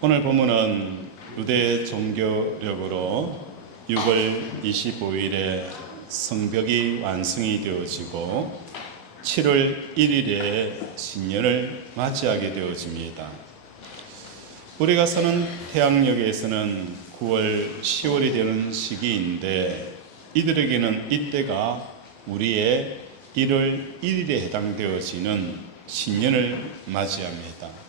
오늘 본문은 유대 종교력으로 6월 25일에 성벽이 완성이 되어지고 7월 1일에 신년을 맞이하게 되어집니다. 우리가 사는 태양역에서는 9월, 10월이 되는 시기인데 이들에게는 이때가 우리의 1월 1일에 해당되어지는 신년을 맞이합니다.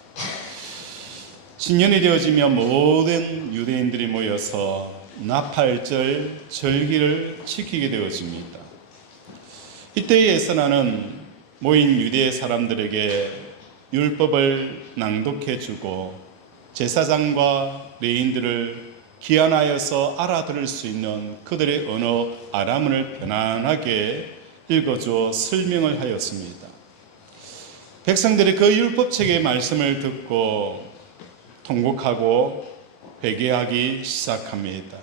신년이 되어지면 모든 유대인들이 모여서 나팔절 절기를 지키게 되어집니다. 이때의 예선아는 모인 유대 사람들에게 율법을 낭독해주고 제사장과 레인들을 기한하여서 알아들을 수 있는 그들의 언어 아람어를 편안하게 읽어주어 설명을 하였습니다. 백성들이 그 율법책의 말씀을 듣고 통곡하고 회개하기 시작합니다.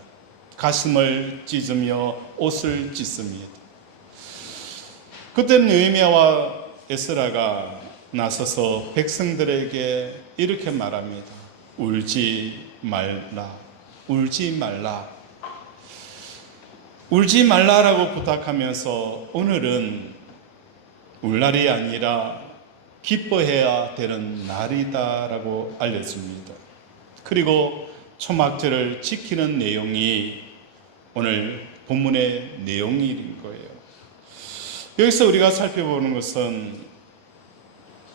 가슴을 찢으며 옷을 찢습니다. 그때 느헤미야와 에스라가 나서서 백성들에게 이렇게 말합니다. 울지 말라, 울지 말라, 울지 말라라고 부탁하면서 오늘은 울 날이 아니라 기뻐해야 되는 날이다라고 알려줍니다. 그리고 초막절을 지키는 내용이 오늘 본문의 내용인 거예요. 여기서 우리가 살펴보는 것은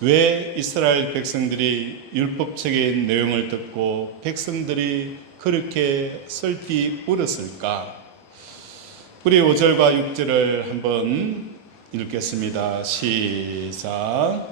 왜 이스라엘 백성들이 율법책의 내용을 듣고 백성들이 그렇게 슬피 울었을까? 우리 5절과 6절을 한번 읽겠습니다. 시작.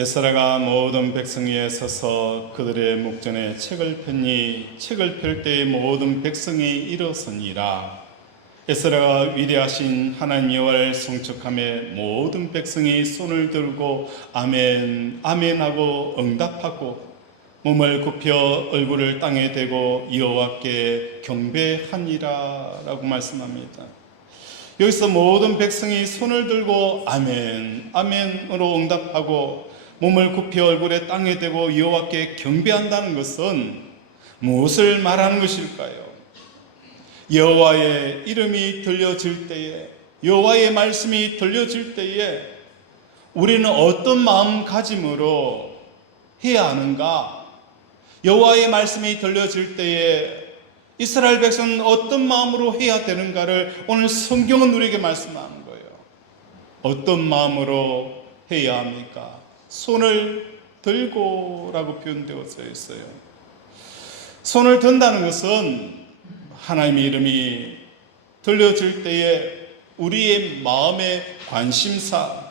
에스라가 모든 백성 위에 서서 그들의 목전에 책을 폈니 책을 펼 때에 모든 백성이 일어서니라. 에스라가 위대하신 하나님 여호와를 송축하며 모든 백성이 손을 들고 아멘 아멘 하고 응답하고 몸을 굽혀 얼굴을 땅에 대고 여호와께 경배하니라 라고 말씀합니다. 여기서 모든 백성이 손을 들고 아멘 아멘으로 응답하고 몸을 굽혀 얼굴에 땅에 대고 여호와께 경배한다는 것은 무엇을 말하는 것일까요? 여호와의 이름이 들려질 때에, 여호와의 말씀이 들려질 때에 우리는 어떤 마음가짐으로 해야 하는가? 여호와의 말씀이 들려질 때에 이스라엘 백성은 어떤 마음으로 해야 되는가를 오늘 성경은 우리에게 말씀하는 거예요. 어떤 마음으로 해야 합니까? 손을 들고 라고 표현되어져 있어요. 손을 든다는 것은 하나님의 이름이 들려질 때에 우리의 마음의 관심사,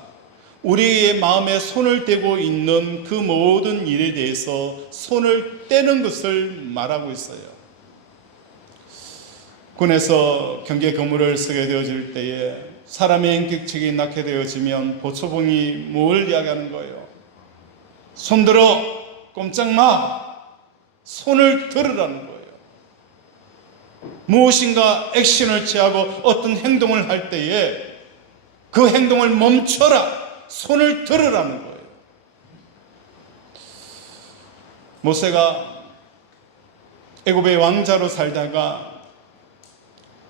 우리의 마음에 손을 대고 있는 그 모든 일에 대해서 손을 떼는 것을 말하고 있어요. 군에서 경계 근무를 쓰게 되어질 때에 사람의 인격책이 낳게 되어지면 보초봉이 뭘 이야기하는 거예요? 손들어, 꼼짝 마, 손을 들으라는 거예요. 무엇인가 액션을 취하고 어떤 행동을 할 때에 그 행동을 멈춰라, 손을 들으라는 거예요. 모세가 애굽의 왕자로 살다가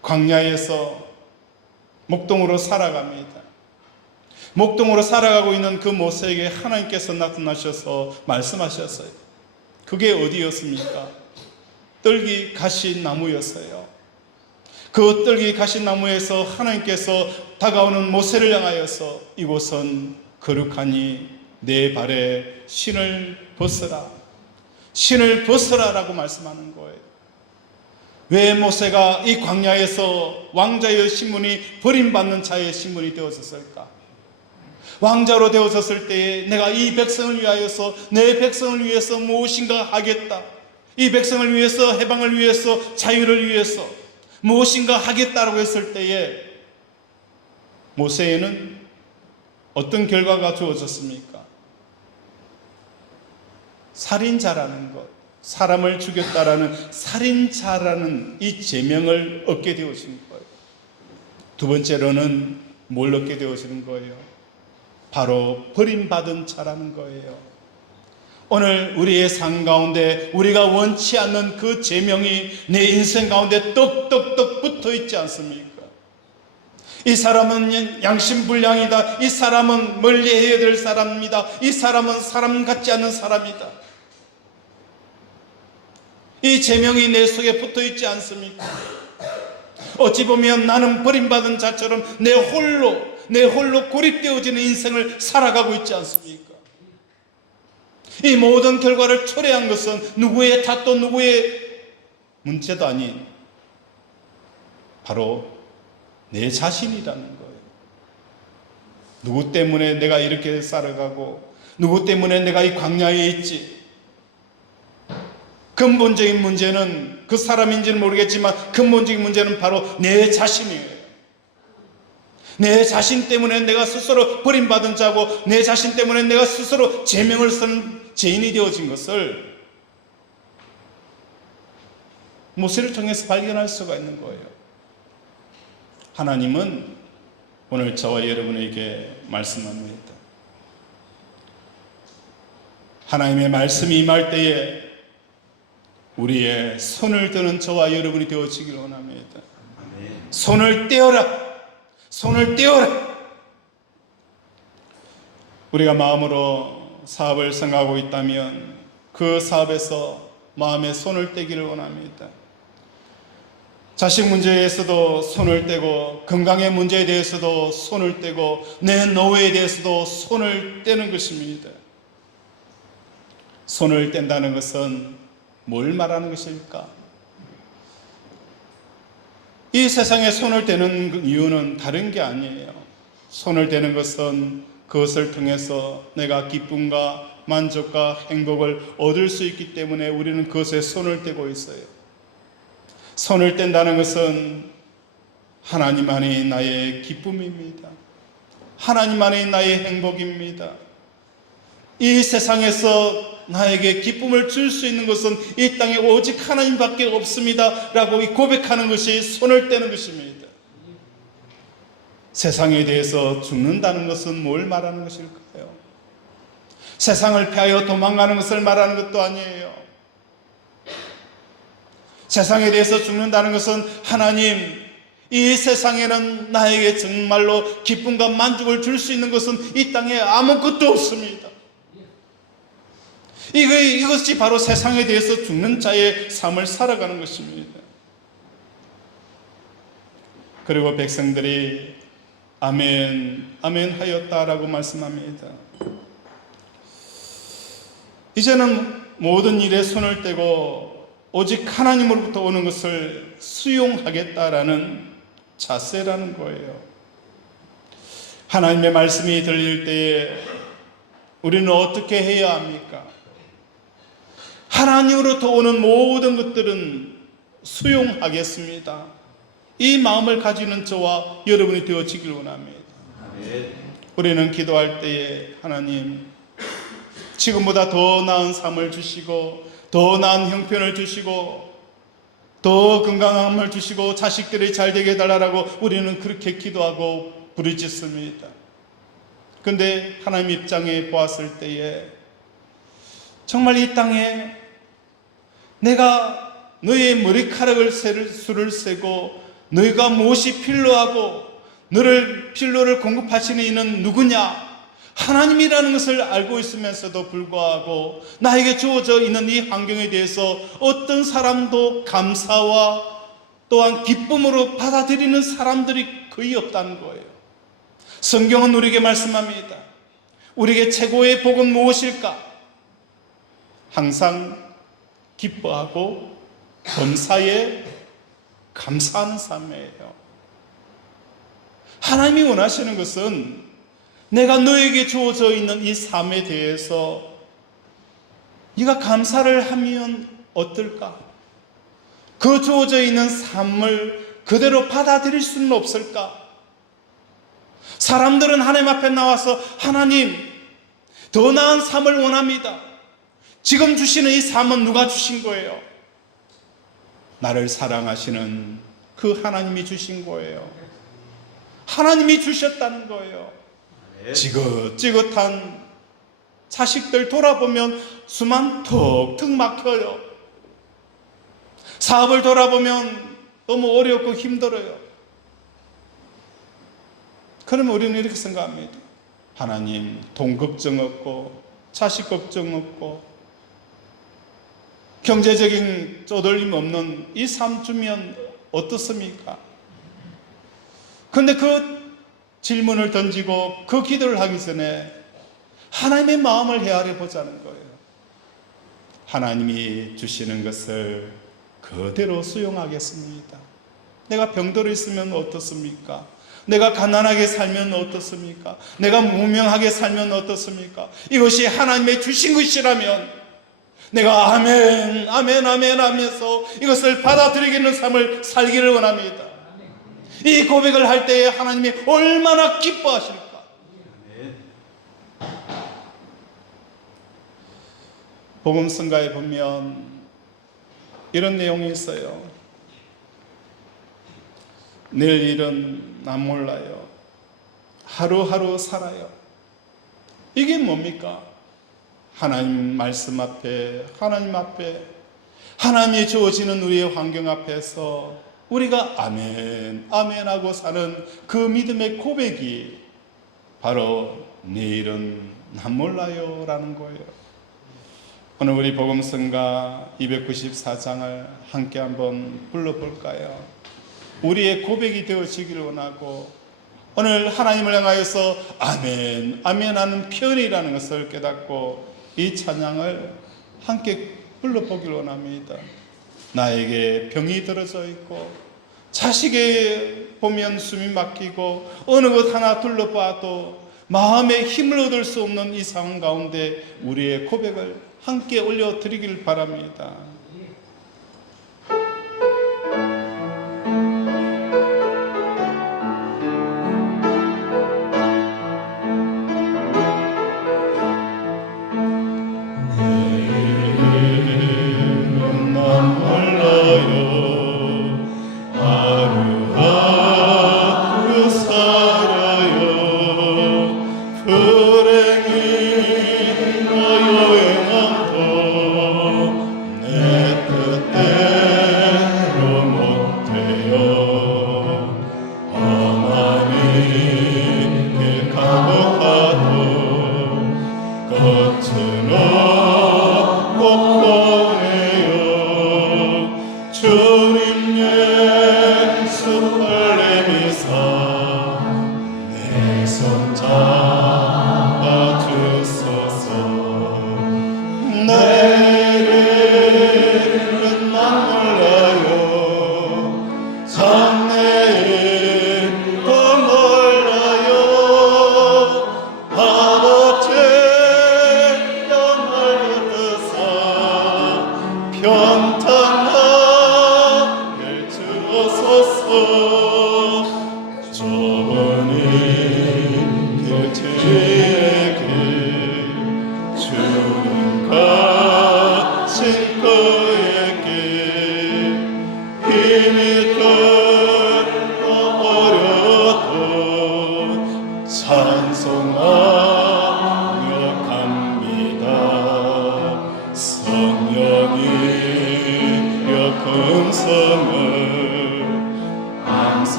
광야에서 목동으로 살아갑니다. 목동으로 살아가고 있는 그 모세에게 하나님께서 나타나셔서 말씀하셨어요. 그게 어디였습니까? 떨기 가시나무였어요. 그 떨기 가시나무에서 하나님께서 다가오는 모세를 향하여서 이곳은 거룩하니 내 발에 신을 벗으라, 신을 벗으라 라고 말씀하는 거예요. 왜 모세가 이 광야에서 왕자의 신분이 버림받는 자의 신분이 되어졌을까? 왕자로 되어졌을 때에 내가 이 백성을 위하여서, 내 백성을 위해서 무엇인가 하겠다, 이 백성을 위해서, 해방을 위해서, 자유를 위해서 무엇인가 하겠다라고 했을 때에 모세에는 어떤 결과가 주어졌습니까? 살인자라는 것, 사람을 죽였다라는 살인자라는 이 제명을 얻게 되어지는 거예요. 두 번째로는 뭘 얻게 되어지는 거예요? 바로 버림받은 자라는 거예요. 오늘 우리의 삶 가운데 우리가 원치 않는 그 제명이 내 인생 가운데 떡떡떡 붙어 있지 않습니까? 이 사람은 양심불량이다. 이 사람은 멀리해야 될 사람입니다. 이 사람은 사람 같지 않은 사람이다. 이 제명이 내 속에 붙어 있지 않습니까? 어찌 보면 나는 버림받은 자처럼 내 홀로 고립되어지는 인생을 살아가고 있지 않습니까? 이 모든 결과를 초래한 것은 누구의 탓도 누구의 문제도 아닌 바로 내 자신이라는 거예요. 누구 때문에 내가 이렇게 살아가고 누구 때문에 내가 이 광야에 있지? 근본적인 문제는 그 사람인지는 모르겠지만 근본적인 문제는 바로 내 자신이에요. 내 자신 때문에 내가 스스로 버림받은 자고 내 자신 때문에 내가 스스로 제명을 쓰는 죄인이 되어진 것을 모세를 통해서 발견할 수가 있는 거예요. 하나님은 오늘 저와 여러분에게 말씀합니다. 하나님의 말씀이 임할 때에 우리의 손을 드는 저와 여러분이 되어지길 원합니다. 손을 떼어라! 손을 떼어라! 우리가 마음으로 사업을 생각하고 있다면 그 사업에서 마음의 손을 떼기를 원합니다. 자식 문제에서도 손을 떼고 건강의 문제에 대해서도 손을 떼고 내 노후에 대해서도 손을 떼는 것입니다. 손을 뗀다는 것은 뭘 말하는 것일까? 이 세상에 손을 떼는 이유는 다른 게 아니에요. 손을 떼는 것은 그것을 통해서 내가 기쁨과 만족과 행복을 얻을 수 있기 때문에 우리는 그것에 손을 떼고 있어요. 손을 뗀다는 것은 하나님 안에 나의 기쁨입니다. 하나님 안에 나의 행복입니다. 이 세상에서 나에게 기쁨을 줄 수 있는 것은 이 땅에 오직 하나님밖에 없습니다 라고 고백하는 것이 손을 떼는 것입니다. 세상에 대해서 죽는다는 것은 뭘 말하는 것일까요? 세상을 피하여 도망가는 것을 말하는 것도 아니에요. 세상에 대해서 죽는다는 것은 하나님, 이 세상에는 나에게 정말로 기쁨과 만족을 줄 수 있는 것은 이 땅에 아무것도 없습니다. 이것이 바로 세상에 대해서 죽는 자의 삶을 살아가는 것입니다. 그리고 백성들이 아멘, 아멘 하였다라고 말씀합니다. 이제는 모든 일에 손을 떼고 오직 하나님으로부터 오는 것을 수용하겠다라는 자세라는 거예요. 하나님의 말씀이 들릴 때에 우리는 어떻게 해야 합니까? 하나님으로부터 오는 모든 것들은 수용하겠습니다. 이 마음을 가지는 저와 여러분이 되어지길 원합니다. 우리는 기도할 때에 하나님, 지금보다 더 나은 삶을 주시고 더 나은 형편을 주시고 더 건강함을 주시고 자식들이 잘 되게 해달라고 우리는 그렇게 기도하고 부르짖습니다. 그런데 하나님 입장에 보았을 때에 정말 이 땅에 내가 너의 머리카락을 수를 세고 너희가 무엇이 필요하고 너를 필요를 공급하시는 이는 누구냐? 하나님이라는 것을 알고 있으면서도 불구하고 나에게 주어져 있는 이 환경에 대해서 어떤 사람도 감사와 또한 기쁨으로 받아들이는 사람들이 거의 없다는 거예요. 성경은 우리에게 말씀합니다. 우리에게 최고의 복은 무엇일까? 항상 기뻐하고 범사에 감사하는 삶이에요. 하나님이 원하시는 것은 내가 너에게 주어져 있는 이 삶에 대해서 네가 감사를 하면 어떨까? 그 주어져 있는 삶을 그대로 받아들일 수는 없을까? 사람들은 하나님 앞에 나와서 하나님, 더 나은 삶을 원합니다. 지금 주시는 이 삶은 누가 주신 거예요? 나를 사랑하시는 그 하나님이 주신 거예요. 하나님이 주셨다는 거예요. 지긋지긋한 자식들 돌아보면 수만 턱턱 막혀요. 사업을 돌아보면 너무 어렵고 힘들어요. 그러면 우리는 이렇게 생각합니다. 하나님, 돈 걱정 없고 자식 걱정 없고 경제적인 쪼들림 없는 이 삶 주면 어떻습니까? 그런데 그 질문을 던지고 그 기도를 하기 전에 하나님의 마음을 헤아려 보자는 거예요. 하나님이 주시는 것을 그대로 수용하겠습니다. 내가 병들어 있으면 어떻습니까? 내가 가난하게 살면 어떻습니까? 내가 무명하게 살면 어떻습니까? 이것이 하나님의 주신 것이라면 내가 아멘, 아멘, 아멘 하면서 이것을 받아들이는 삶을 살기를 원합니다. 이 고백을 할 때에 하나님이 얼마나 기뻐하실까? 복음성가에 보면 이런 내용이 있어요. 내일 일은 난 몰라요. 하루하루 살아요. 이게 뭡니까? 하나님 말씀 앞에, 하나님 앞에, 하나님이 주어지는 우리의 환경 앞에서 우리가 아멘, 아멘 하고 사는 그 믿음의 고백이 바로 내일은 난 몰라요 라는 거예요. 오늘 우리 복음성가 294장을 함께 한번 불러볼까요? 우리의 고백이 되어지기를 원하고 오늘 하나님을 향하여서 아멘, 아멘 하는 편이라는 것을 깨닫고 이 찬양을 함께 불러보기를 원합니다. 나에게 병이 들어져 있고 자식에 보면 숨이 막히고 어느 것 하나 둘러봐도 마음에 힘을 얻을 수 없는 이 상황 가운데 우리의 고백을 함께 올려드리길 바랍니다.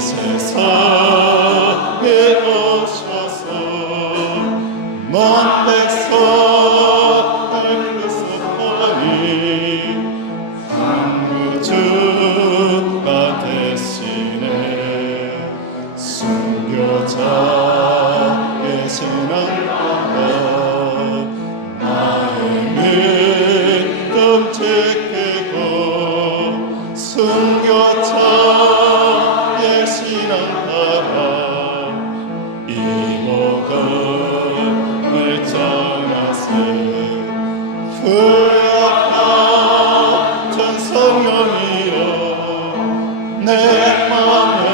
세상에 오셔서 먼 백성 밝으셨더니 구주가 대신에 순교자 되시는 나의 믿음 지키고 순교자 되시는 나라 이 복음을 전하세 후약한 성령이여 내 맘에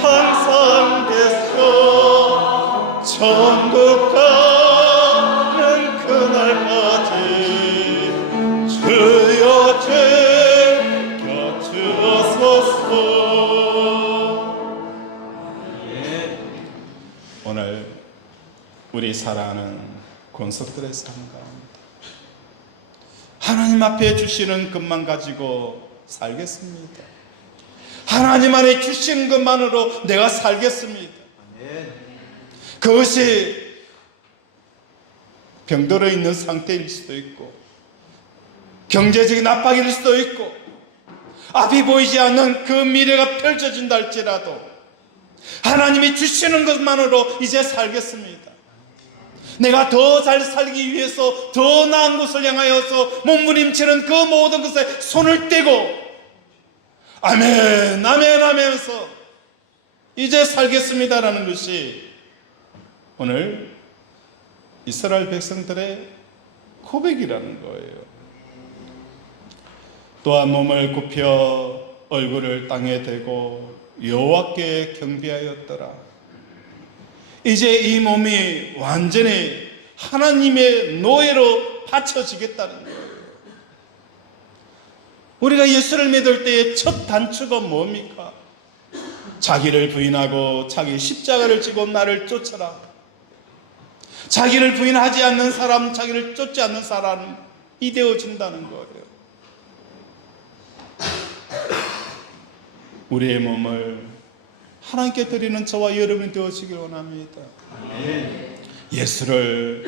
항상 계셔 천국 가는 그날까지 주여 지켜주소서. 오늘 우리 사랑하는 권속들의 삶 가운데 하나님 앞에 주시는 것만 가지고 살겠습니다. 하나님 안에 주시는 것만으로 내가 살겠습니다. 그것이 병들어 있는 상태일 수도 있고 경제적인 압박일 수도 있고 앞이 보이지 않는 그 미래가 펼쳐진다 할지라도 하나님이 주시는 것만으로 이제 살겠습니다. 내가 더 잘 살기 위해서 더 나은 곳을 향하여서 몸부림치는 그 모든 것에 손을 떼고 아멘 아멘 하면서 이제 살겠습니다라는 것이 오늘 이스라엘 백성들의 고백이라는 거예요. 또한 몸을 굽혀 얼굴을 땅에 대고 여호와께 경배하였더라. 이제 이 몸이 완전히 하나님의 노예로 바쳐지겠다는 거예요. 우리가 예수를 믿을 때의 첫 단추가 뭡니까? 자기를 부인하고 자기 십자가를 지고 나를 쫓아라. 자기를 부인하지 않는 사람, 자기를 쫓지 않는 사람이 되어진다는 거예요. 우리의 몸을 하나님께 드리는 저와 여러분이 되어지길 원합니다. 예수를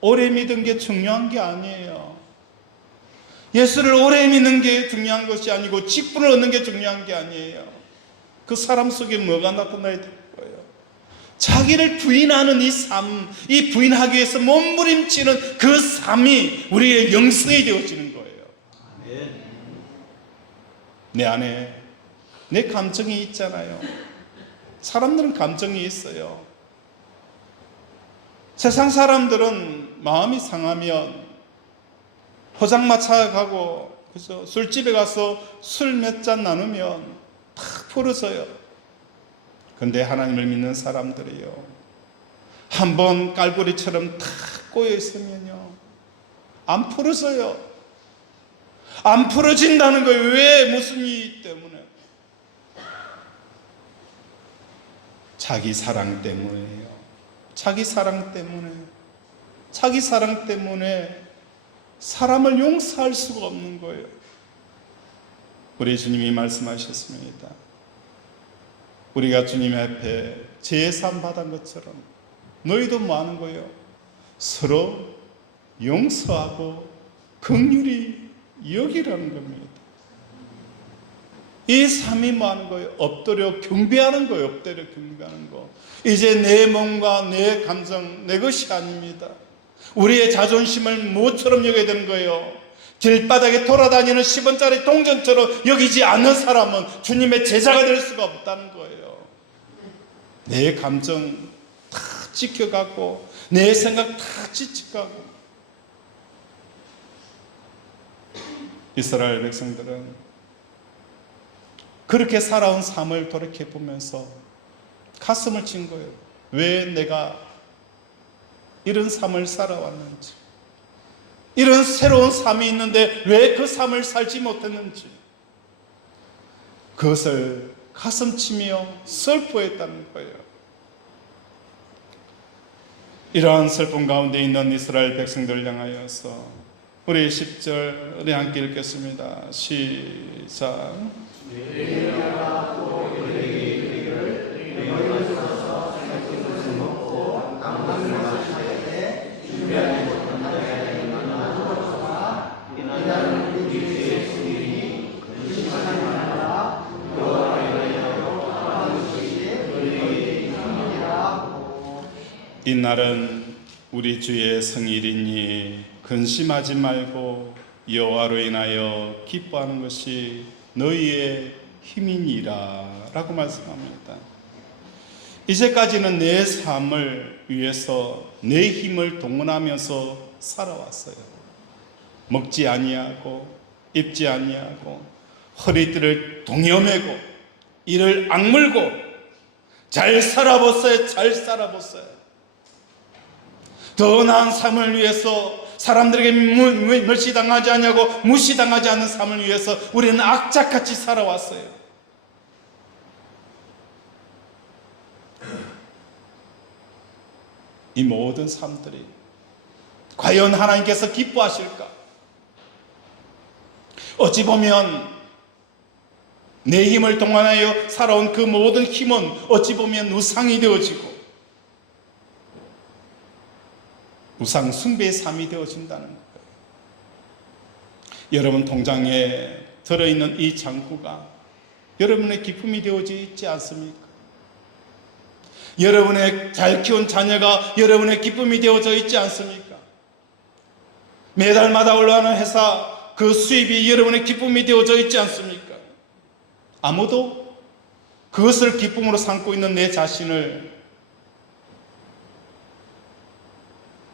오래 믿은 게 중요한 게 아니에요. 예수를 오래 믿는 게 중요한 것이 아니고 직분을 얻는 게 중요한 게 아니에요. 그 사람 속에 뭐가 나타나야 될 거예요? 자기를 부인하는 이 삶, 이 부인하기 위해서 몸부림치는 그 삶이 우리의 영성이 되어지는 거예요. 내 안에 내 감정이 있잖아요. 사람들은 감정이 있어요. 세상 사람들은 마음이 상하면 포장마차 가고 그죠? 술집에 가서 술 몇 잔 나누면 탁 풀어져요. 근데 하나님을 믿는 사람들이요, 한번 깔고리처럼 탁 꼬여 있으면요 안 풀어져요. 안 풀어진다는 거예요. 왜? 무슨 이유 때문에? 자기 사랑 때문에요. 자기 사랑 때문에. 자기 사랑 때문에 사람을 용서할 수가 없는 거예요. 우리 주님이 말씀하셨습니다. 우리가 주님 앞에 제사 받은 것처럼 너희도 뭐 하는 거예요? 서로 용서하고 긍휼히 여기라는 겁니다. 이 삶이 뭐 하는 거예요? 엎드려 경배하는 거예요. 엎드려 경배하는 거. 이제 내 몸과 내 감정, 내 것이 아닙니다. 우리의 자존심을 무엇처럼 여겨야 되는 거예요? 길바닥에 돌아다니는 10원짜리 동전처럼 여기지 않는 사람은 주님의 제자가 될 수가 없다는 거예요. 내 감정 다 지켜가고 내 생각 다 지켜가고. 이스라엘 백성들은 그렇게 살아온 삶을 돌이켜보면서 가슴을 친 거예요. 왜 내가 이런 삶을 살아왔는지, 이런 새로운 삶이 있는데 왜 그 삶을 살지 못했는지, 그것을 가슴치며 슬퍼했다는 거예요. 이러한 슬픔 가운데 있는 이스라엘 백성들을 향하여서 우리 10절 우리 함께 읽겠습니다. 시작. 이날은 우리 주의 성일이니 근심하지 말고 여호와로 인하여 기뻐하는 것이 너희의 힘이니라 라고 말씀합니다. 이제까지는 내 삶을 위해서 내 힘을 동원하면서 살아왔어요. 먹지 아니하고 입지 아니하고 허리띠를 동여매고 이를 악물고 잘 살아봤어요. 잘 살아봤어요. 더 나은 삶을 위해서 사람들에게 멸시당하지 않냐고 무시당하지 않는 삶을 위해서 우리는 악착같이 살아왔어요. 이 모든 삶들이 과연 하나님께서 기뻐하실까? 어찌 보면 내 힘을 동원하여 살아온 그 모든 힘은 어찌 보면 우상이 되어지고 우상 숭배의 삶이 되어진다는 거예요. 여러분 통장에 들어있는 이 잔고가 여러분의 기쁨이 되어지 있지 않습니까? 여러분의 잘 키운 자녀가 여러분의 기쁨이 되어져 있지 않습니까? 매달마다 올라가는 회사 그 수입이 여러분의 기쁨이 되어져 있지 않습니까? 아무도 그것을 기쁨으로 삼고 있는 내 자신을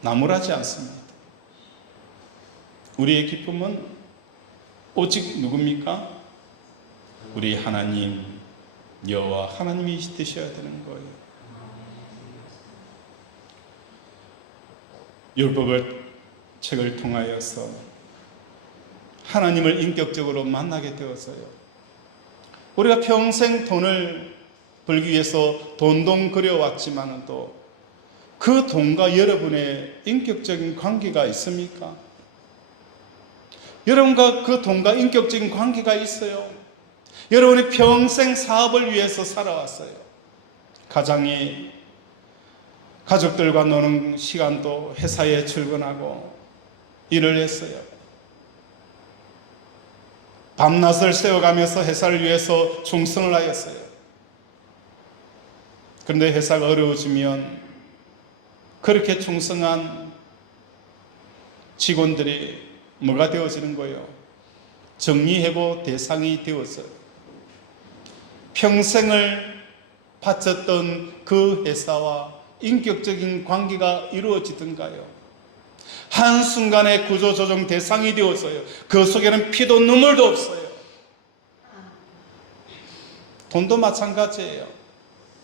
나무라지 않습니다. 우리의 기쁨은 오직 누굽니까? 우리 하나님 여호와 하나님이 되셔야 되는 거예요. 율법의 책을 통하여서 하나님을 인격적으로 만나게 되었어요. 우리가 평생 돈을 벌기 위해서 돈동거려왔지만은 또 그 돈과 여러분의 인격적인 관계가 있습니까? 여러분과 그 돈과 인격적인 관계가 있어요. 여러분이 평생 사업을 위해서 살아왔어요. 가장이 가족들과 노는 시간도 회사에 출근하고 일을 했어요. 밤낮을 세워가면서 회사를 위해서 충성을 하였어요. 그런데 회사가 어려워지면 그렇게 충성한 직원들이 뭐가 되어지는 거예요? 정리해고 대상이 되었어요. 평생을 바쳤던 그 회사와 인격적인 관계가 이루어지던가요? 한순간에 구조조정 대상이 되었어요. 그 속에는 피도 눈물도 없어요. 돈도 마찬가지예요.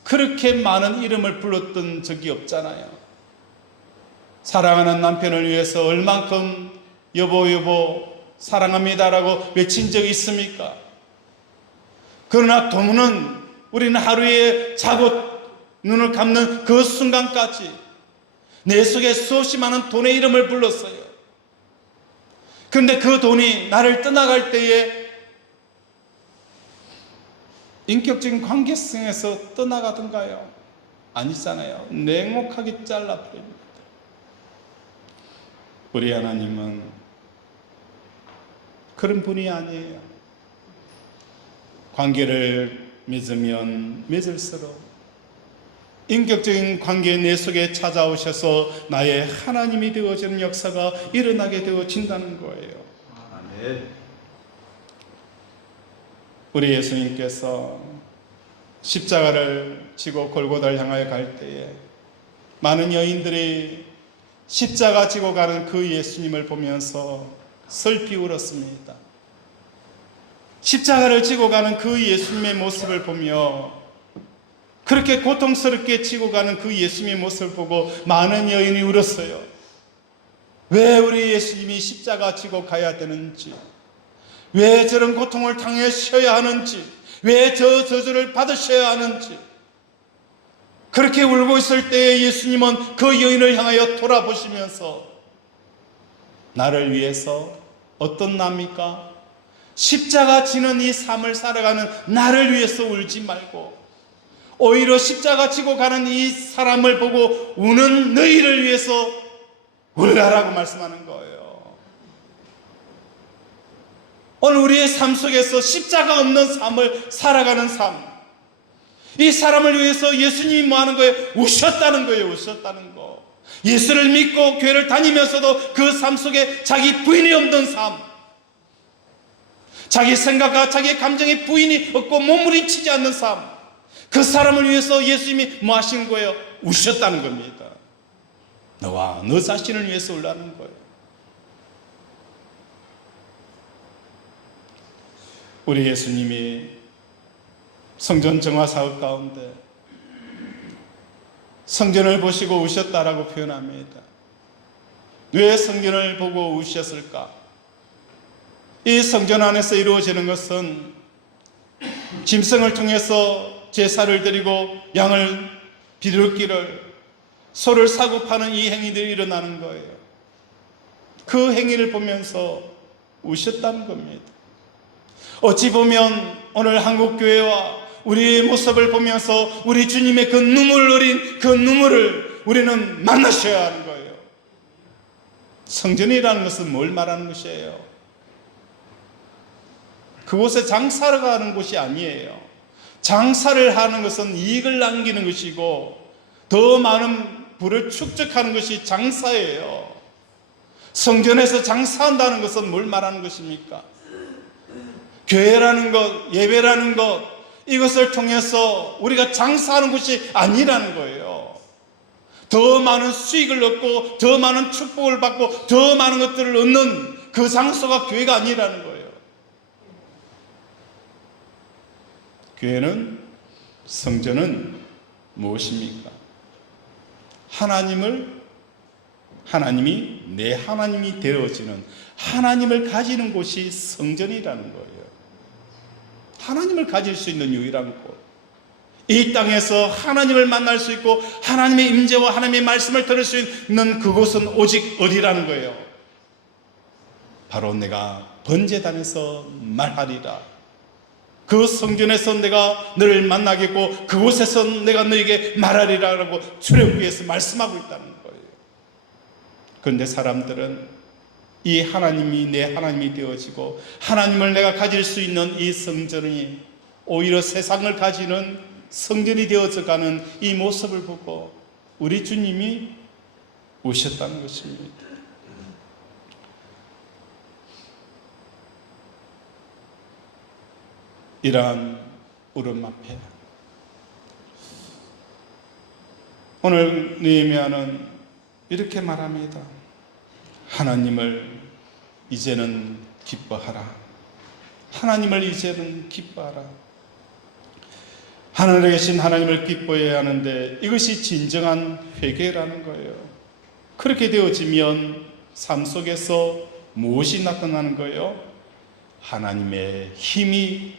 그렇게 많은 이름을 불렀던 적이 없잖아요. 사랑하는 남편을 위해서 얼만큼 여보 여보 사랑합니다라고 외친 적이 있습니까? 그러나 돈은 우리는 하루에 자고 눈을 감는 그 순간까지 내 속에 수없이 많은 돈의 이름을 불렀어요. 그런데 그 돈이 나를 떠나갈 때에 인격적인 관계성에서 떠나가던가요? 아니잖아요. 냉혹하게 잘라버립니다. 우리 하나님은 그런 분이 아니에요. 관계를 맺으면 맺을수록 인격적인 관계 내 속에 찾아오셔서 나의 하나님이 되어지는 역사가 일어나게 되어진다는 거예요. 아멘. 우리 예수님께서 십자가를 지고 골고다를 향하여 갈 때에 많은 여인들이 십자가 지고 가는 그 예수님을 보면서 슬피 울었습니다. 십자가를 지고 가는 그 예수님의 모습을 보며 그렇게 고통스럽게 지고 가는 그 예수님의 모습을 보고 많은 여인이 울었어요. 왜 우리 예수님이 십자가 지고 가야 되는지, 왜 저런 고통을 당하셔야 하는지, 왜 저 저주를 받으셔야 하는지. 그렇게 울고 있을 때에 예수님은 그 여인을 향하여 돌아보시면서 나를 위해서 어떤 나입니까? 십자가 지는 이 삶을 살아가는 나를 위해서 울지 말고 오히려 십자가 지고 가는 이 사람을 보고 우는 너희를 위해서 울라라고 말씀하는 거예요. 오늘 우리의 삶 속에서 십자가 없는 삶을 살아가는 삶, 이 사람을 위해서 예수님이 뭐 하는 거예요? 우셨다는 거예요. 우셨다는 거. 예수를 믿고 교회를 다니면서도 그 삶 속에 자기 부인이 없는 삶, 자기 생각과 자기 감정에 부인이 없고 몸부림치지 않는 삶, 그 사람을 위해서 예수님이 뭐 하시는 거예요? 우셨다는 겁니다. 너와 너 자신을 위해서 울라는 거예요. 우리 예수님이 성전 정화 사업 가운데 성전을 보시고 우셨다라고 표현합니다. 왜 성전을 보고 우셨을까? 이 성전 안에서 이루어지는 것은 짐승을 통해서 제사를 드리고 양을 비둘기를 소를 사고 파는 이 행위들이 일어나는 거예요. 그 행위를 보면서 우셨다는 겁니다. 어찌 보면 오늘 한국교회와 우리의 모습을 보면서 우리 주님의 그 눈물 어린 그 눈물을 우리는 만나셔야 하는 거예요. 성전이라는 것은 뭘 말하는 것이에요? 그곳에 장사를 가는 곳이 아니에요. 장사를 하는 것은 이익을 남기는 것이고 더 많은 부를 축적하는 것이 장사예요. 성전에서 장사한다는 것은 뭘 말하는 것입니까? 교회라는 것, 예배라는 것, 이것을 통해서 우리가 장사하는 것이 아니라는 거예요. 더 많은 수익을 얻고 더 많은 축복을 받고 더 많은 것들을 얻는 그 장소가 교회가 아니라는 거예요. 교회는, 성전은 무엇입니까? 하나님이 내 하나님이 되어지는, 하나님을 가지는 곳이 성전이라는 거예요. 하나님을 가질 수 있는 유일한 곳, 이 땅에서 하나님을 만날 수 있고 하나님의 임재와 하나님의 말씀을 들을 수 있는 그곳은 오직 어디라는 거예요? 바로 내가 번제단에서 말하리라. 그 성전에서 내가 너를 만나겠고 그곳에서 내가 너에게 말하리라라고 출애굽기에서 말씀하고 있다는 거예요. 그런데 사람들은 이 하나님이 내 하나님이 되어지고 하나님을 내가 가질 수 있는 이 성전이 오히려 세상을 가지는 성전이 되어져가는 이 모습을 보고 우리 주님이 오셨다는 것입니다. 이러한 울음 앞에 오늘 느헤미야는 이렇게 말합니다. 하나님을 이제는 기뻐하라. 하나님을 이제는 기뻐하라. 하늘에 계신 하나님을 기뻐해야 하는데 이것이 진정한 회개라는 거예요. 그렇게 되어지면 삶 속에서 무엇이 나타나는 거예요? 하나님의 힘이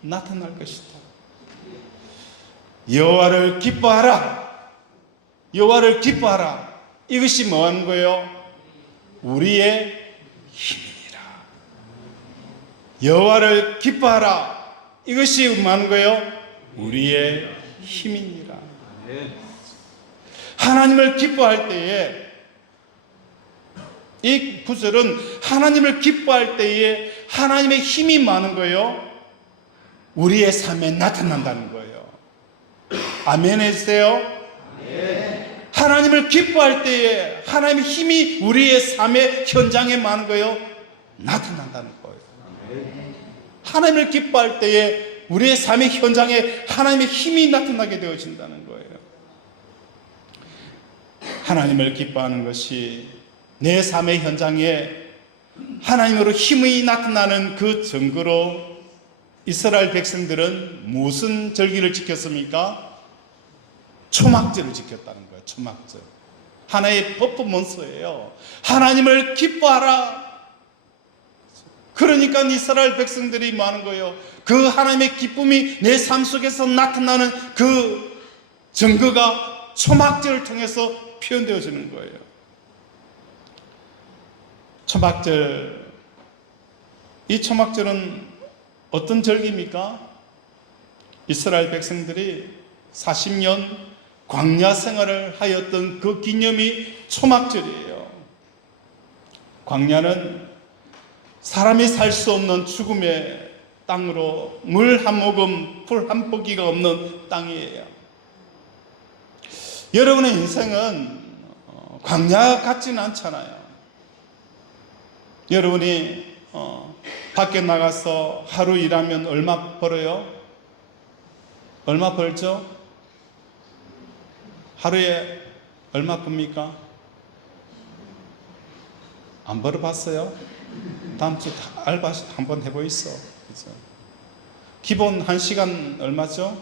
나타날 것이다. 여호와를 기뻐하라. 여호와를 기뻐하라. 이것이 뭐 하는 거예요? 우리의 힘이니라. 여호와를 기뻐하라. 이것이 뭐 하는 거예요? 우리의 힘이니라. 하나님을 기뻐할 때에, 이 구절은 하나님을 기뻐할 때에 하나님의 힘이 많은 거예요. 우리의 삶에 나타난다는 거예요. 아멘 해주세요. 하나님을 기뻐할 때에 하나님의 힘이 우리의 삶의 현장에 많은 거예요. 나타난다는 거예요. 하나님을 기뻐할 때에 우리의 삶의 현장에 하나님의 힘이 나타나게 되어진다는 거예요. 하나님을 기뻐하는 것이 내 삶의 현장에 하나님으로 힘이 나타나는 그 증거로 이스라엘 백성들은 무슨 절기를 지켰습니까? 초막절을 지켰다는 거예요. 초막절. 하나의 퍼포먼스예요. 하나님을 기뻐하라. 그러니까 이스라엘 백성들이 뭐 하는 거예요? 그 하나님의 기쁨이 내 삶 속에서 나타나는 그 증거가 초막절을 통해서 표현되어지는 거예요. 초막절, 이 초막절은 어떤 절기입니까? 이스라엘 백성들이 40년 광야 생활을 하였던 그 기념이 초막절이에요. 광야는 사람이 살 수 없는 죽음의 땅으로 물 한 모금, 풀 한 포기가 없는 땅이에요. 여러분의 인생은 광야 같지는 않잖아요. 여러분이 밖에 나가서 하루 일하면 얼마 벌어요? 얼마 벌죠? 하루에 얼마 봅니까? 안 벌어봤어요? 다음 주 알바 한번 해보이소. 그죠? 기본 1시간 얼마죠?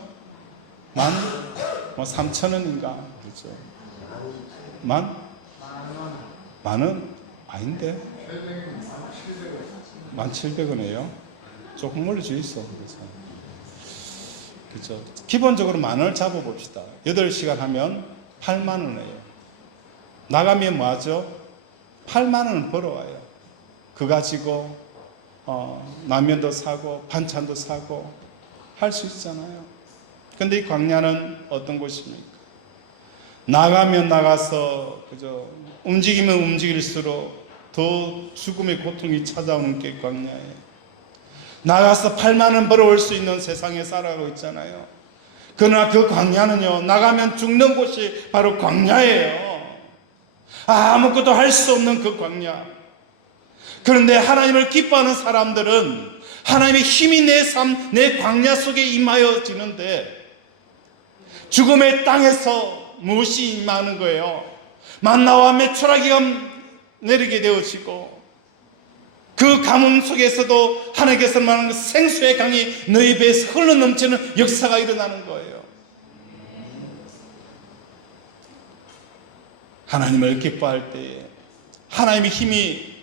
3,000원인가? 그죠? 만원? 아닌데? 1,700원이에요? 조금 올려주있어. 그죠? 기본적으로 10,000원을 잡아봅시다. 8시간 하면 80,000원이에요. 나가면 뭐 하죠? 80,000원을 벌어와요. 그거 가지고 라면도 사고 반찬도 사고 할 수 있잖아요. 근데 이 광야는 어떤 곳입니까? 나가면 나가서 그죠? 움직이면 움직일수록 더 죽음의 고통이 찾아오는 게 광야예요. 나가서 80,000원 벌어올 수 있는 세상에 살아가고 있잖아요. 그러나 그 광야는요, 나가면 죽는 곳이 바로 광야예요. 아무것도 할 수 없는 그 광야. 그런데 하나님을 기뻐하는 사람들은 하나님의 힘이 내 삶, 내 광야 속에 임하여지는데 죽음의 땅에서 무엇이 임하는 거예요? 만나와 메추라기가 내리게 되어지고 그 가뭄 속에서도 하나님께서 말하는 생수의 강이 너희 배에서 흘러넘치는 역사가 일어나는 거예요. 하나님을 기뻐할 때에 하나님의 힘이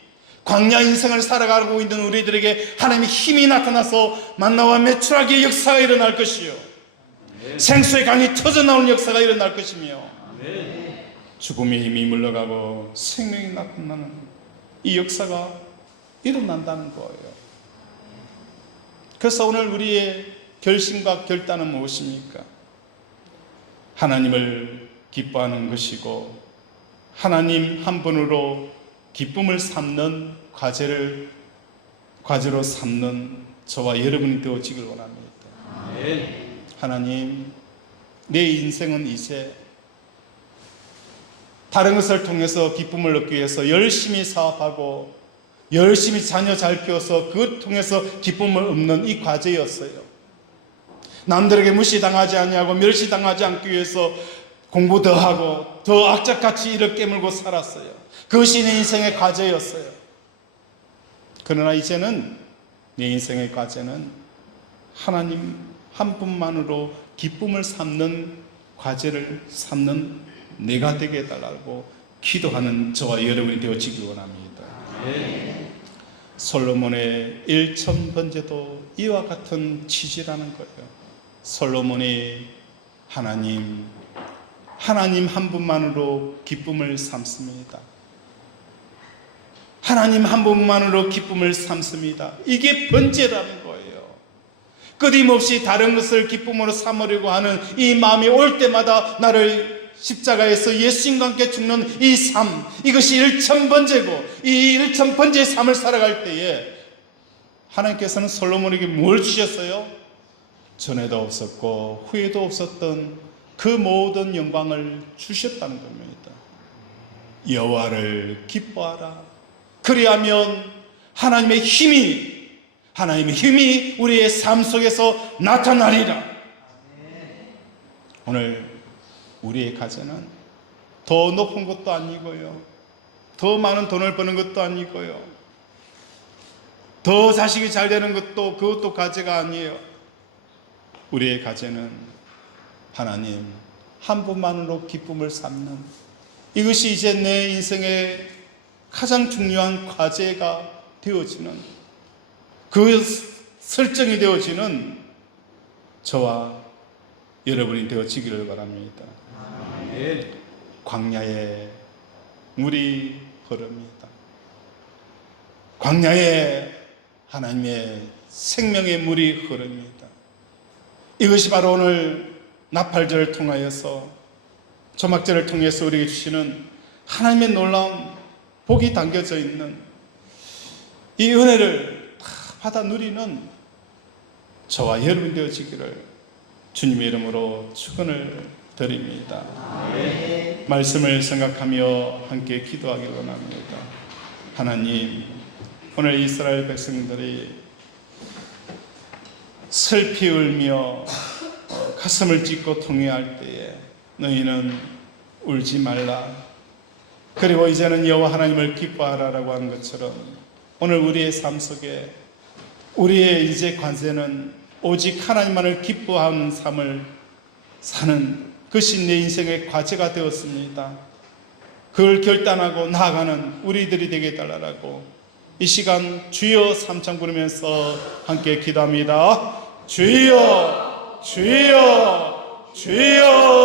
광야 인생을 살아가고 있는 우리들에게 하나님의 힘이 나타나서 만나와 메추라기의 역사가 일어날 것이요, 생수의 강이 터져나오는 역사가 일어날 것이며, 죽음의 힘이 물러가고 생명이 나타나는 이 역사가 일어난다는 거예요. 그래서 오늘 우리의 결심과 결단은 무엇입니까? 하나님을 기뻐하는 것이고 하나님 한 분으로 기쁨을 삼는 과제로 삼는 저와 여러분이 되어지길 원합니다. 하나님, 내 인생은 이제 다른 것을 통해서 기쁨을 얻기 위해서 열심히 사업하고 열심히 자녀 잘 키워서 그것 통해서 기쁨을 얻는 이 과제였어요. 남들에게 무시당하지 않냐고 멸시당하지 않기 위해서 공부 더 하고 더 악착같이 일을 깨물고 살았어요. 그것이 내 인생의 과제였어요. 그러나 이제는 내 인생의 과제는 하나님 한 분만으로 기쁨을 삼는 과제를 삼는 내가 되게 해달라고 기도하는 저와 여러분이 되어지기 원합니다. 솔로몬의 1,000번제도 이와 같은 취지라는 거예요. 솔로몬이 하나님 한 분만으로 기쁨을 삼습니다. 하나님 한 분만으로 기쁨을 삼습니다. 이게 번제라는 거예요. 끊임없이 다른 것을 기쁨으로 삼으려고 하는 이 마음이 올 때마다 나를 십자가에서 예수님과 함께 죽는 이 삶, 이것이 1,000번제고 이 1,000번제의 삶을 살아갈 때에 하나님께서는 솔로몬에게 뭘 주셨어요? 전에도 없었고 후에도 없었던 그 모든 영광을 주셨다는 겁니다. 여호와를 기뻐하라. 그리하면 하나님의 힘이 우리의 삶 속에서 나타나리라. 오늘 우리의 과제는 더 높은 것도 아니고요, 더 많은 돈을 버는 것도 아니고요, 더 자식이 잘 되는 것도 그것도 과제가 아니에요. 우리의 과제는 하나님 한 분만으로 기쁨을 삼는, 이것이 이제 내 인생의 가장 중요한 과제가 되어지는, 그 설정이 되어지는 저와 여러분이 되어지기를 바랍니다. 광야에 물이 흐릅니다. 광야에 하나님의 생명의 물이 흐릅니다. 이것이 바로 오늘 나팔절을 통하여서, 조막절을 통해서 우리에게 주시는 하나님의 놀라운 복이 담겨져 있는 이 은혜를 다 받아 누리는 저와 여러분 되어지기를 주님의 이름으로 축원을 드립니다. 말씀을 생각하며 함께 기도하길 원합니다. 하나님, 오늘 이스라엘 백성들이 슬피 울며 가슴을 찢고 통회할 때에 너희는 울지 말라, 그리고 이제는 여호와 하나님을 기뻐하라라고 하는 것처럼 오늘 우리의 삶 속에 우리의 이제 관세는 오직 하나님만을 기뻐하는 삶을 사는 그것이 내 인생의 과제가 되었습니다. 그걸 결단하고 나아가는 우리들이 되게 해달라고 이 시간 주여 삼창 부르면서 함께 기도합니다. 주여, 주여, 주여.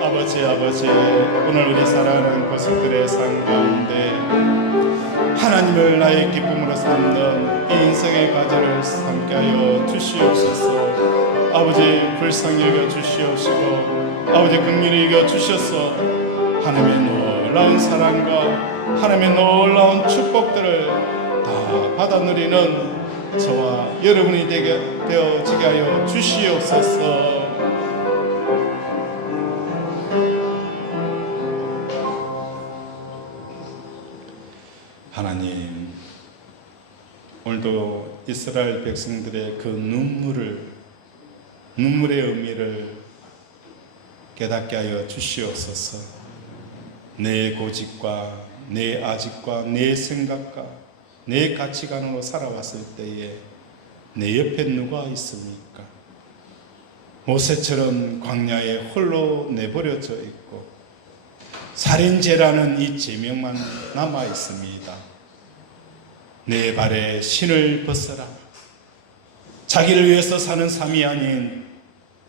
아버지, 오늘 우리 살아가는 고속들의 삶 가운데 하나님을 나의 기쁨으로 삼는 이 인생의 과제를 삼게 하여 주시옵소서. 아버지, 불쌍히 여겨 주시옵시고 아버지, 긍휼히 여겨 주셔서 하나님의 놀라운 사랑과 하나님의 놀라운 축복들을 다 받아 누리는 저와 여러분이 되어지게 하여 주시옵소서. 하나님, 오늘도 이스라엘 백성들의 그 눈물의 의미를 깨닫게 하여 주시옵소서. 내 고집과 내 아집과 내 생각과 내 가치관으로 살아왔을 때에 내 옆에 누가 있습니까? 모세처럼 광야에 홀로 내버려져 있고 살인죄라는 이 제명만 남아 있습니다. 내 발에 신을 벗어라. 자기를 위해서 사는 삶이 아닌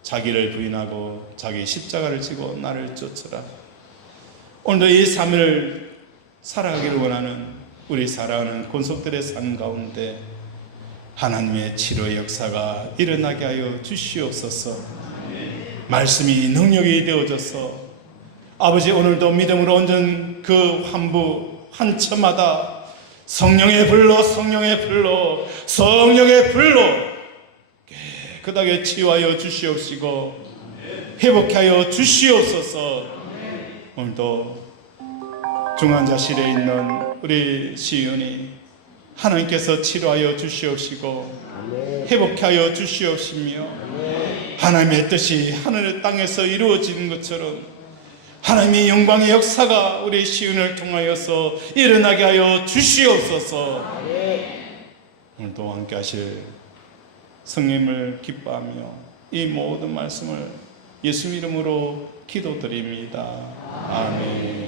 자기를 부인하고 자기 십자가를 지고 나를 쫓으라. 오늘도 이 삶을 살아가기를 원하는 우리 사랑하는 권속들의 삶 가운데 하나님의 치료의 역사가 일어나게 하여 주시옵소서. 말씀이 능력이 되어져서 아버지, 오늘도 믿음으로 온전 그 환부 한처마다 성령의 불로 깨끗하게 치유하여 주시옵시고 회복하여 주시옵소서. 오늘도 중환자실에 있는 우리 시윤이 하나님께서 치료하여 주시옵시고 회복하여 주시옵시며 하나님의 뜻이 하늘의 땅에서 이루어지는 것처럼 하나님의 영광의 역사가 우리 시윤을 통하여서 일어나게 하여 주시옵소서. 오늘도 함께 하실 성령님을 기뻐하며 이 모든 말씀을 예수 이름으로 기도드립니다. 아멘.